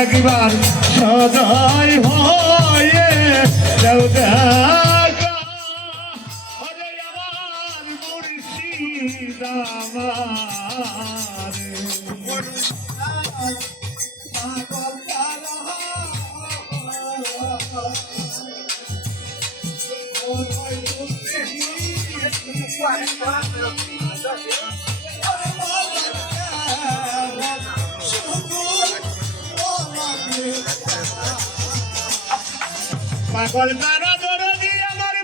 একবার সদয় হয়ে যাও দেখা ওরে আমার মুর্শিদ আমার পাগল তারা দরদি আমার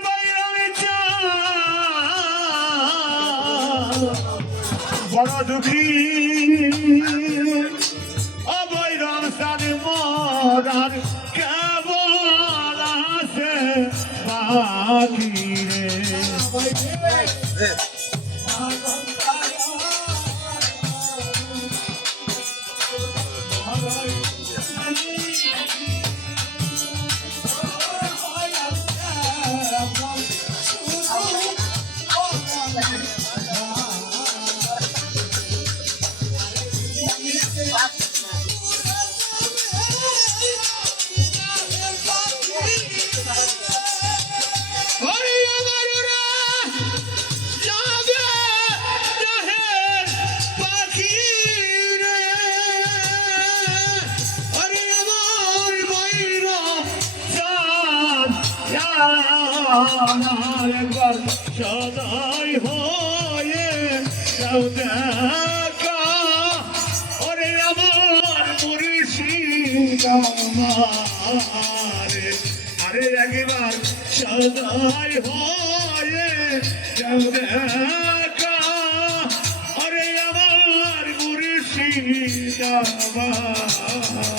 বড় দুঃখী অবৈরম সানি মরার কেবল আছে বাকি রে একবার সদয় হয়ে যাও দেখা ওরে আমার মুর্শিদ আমার আরে একবার সদয় হয়ে যাও দেখা ওরে আমার মুর্শিদ আমার